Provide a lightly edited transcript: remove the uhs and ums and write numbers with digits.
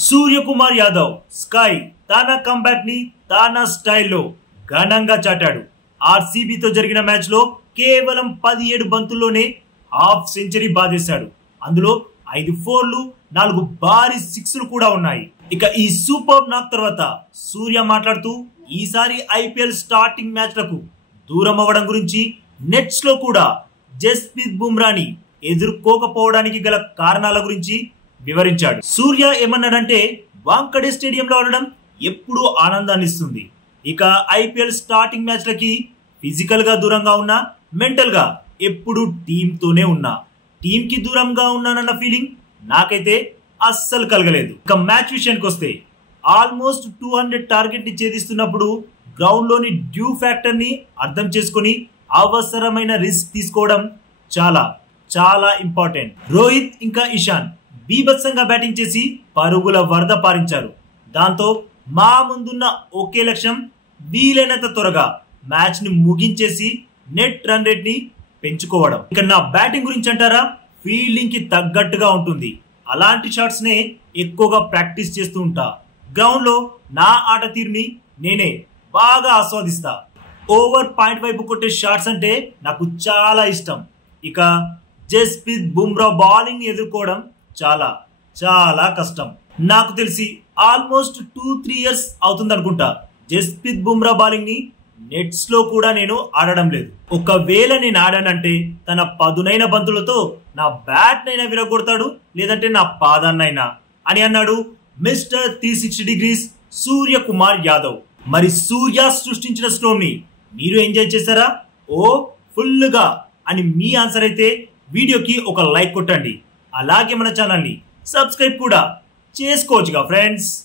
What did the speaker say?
Suryakumar Yadav sky తన comeback ని తన స్టైల్లో ఘనంగా చాటాడు. ఆర్సీబీతో జరిగిన మ్యాచ్ లో కేవలం 17 బంతుల్లోనే హాఫ్ సెంచరీ బాధేశాడు. అందులో 5 4లు 4 భారీ 6లు కూడా ఉన్నాయి. ఇక ఈ సూపర్ నాక్ తర్వాత సూర్య మాట్లాడుతూ ఈసారి ఐపీఎల్ స్టార్టింగ్ మ్యాచ్లకు దూరం అవ్వడం గురించి, నెట్స్ లో కూడా జస్ప్రీత్ బుమ్రాని ఎదుర్కోకపోవడానికి గల కారణాల గురించి వివరించాడు. సూర్య ఏమన్నాడంటే, వాంకడే స్టేడియంలో ఆడడం ఎప్పుడూ ఆనందాన్ని ఇస్తుంది. ఇక ఐపీఎల్ స్టార్టింగ్ మ్యాచ్లకి ఫిజికల్ గా దూరంగా ఉన్నా, మెంటల్ గా ఎప్పుడు టీంతోనే ఉన్నా. టీం కి దూరంగా ఉన్నానన్న ఫీలింగ్ నాకైతే అస్సలు కలగలేదు. ఇక మ్యాచ్ విషయానికి వస్తే, ఆల్మోస్ట్ 200 టార్గెట్ ని ఛేదిస్తున్నప్పుడు గ్రౌండ్ లోని డ్యూ ఫ్యాక్టర్ ని అర్థం చేసుకుని అవసరమైన రిస్క్ తీసుకోవడం చాలా చాలా ఇంపార్టెంట్. రోహిత్ ఇంకా ఇషాన్ బీభత్సంగా బ్యాటింగ్ చేసి పరుగుల వరద పారించారు. దాంతో మా ముందున్న ఒకే లక్ష్యం వీలైనంత త్వరగా మ్యాచ్ ని ముగించేసి నెట్ రన్ రేట్ ని పెంచుకోవడం. ఇక నా బ్యాటింగ్ గురించి అంటారా, ఫీల్డింగ్ కి తగ్గట్టుగా ఉంటుంది. అలాంటి షాట్స్ నే ఎక్కువగా ప్రాక్టీస్ చేస్తూ ఉంటా. గ్రౌండ్ లో నా ఆట తీరుని నేనే బాగా ఆస్వాదిస్తా. ఓవర్ పాయింట్ వైపు కొట్టే షాట్స్ అంటే నాకు చాలా ఇష్టం. ఇక జస్ప్రీత్ బుమ్రా బౌలింగ్ ఎదుర్కోవడం చాలా చాలా కష్టం. నాకు తెలిసి ఆల్మోస్ట్ 2-3 ఇయర్స్ అవుతుంది అనుకుంటా జస్ప్రీత్ బుమ్రా బౌలింగ్ ని నెట్స్ లో కూడా నేను ఆడడం లేదు. ఒకవేళ నేను ఆడానంటే తన పదునైన బంతులతో నా బ్యాట్ నైనా విరగొడతాడు, లేదంటే నా పాదాన్నైనా అని అన్నాడు మిస్టర్ 360 డిగ్రీస్ సూర్యకుమార్ యాదవ్. మరి సూర్య సృష్టించిన స్టోమ్ ని మీరు ఎంజాయ్ చేశారా? ఓ ఫుల్ గా అని మీ ఆన్సర్ అయితే వీడియోకి ఒక లైక్ కొట్టండి. అలాగే మన ఛానల్ ని సబ్స్క్రైబ్ కూడా చేసుకోవచ్చుగా ఫ్రెండ్స్.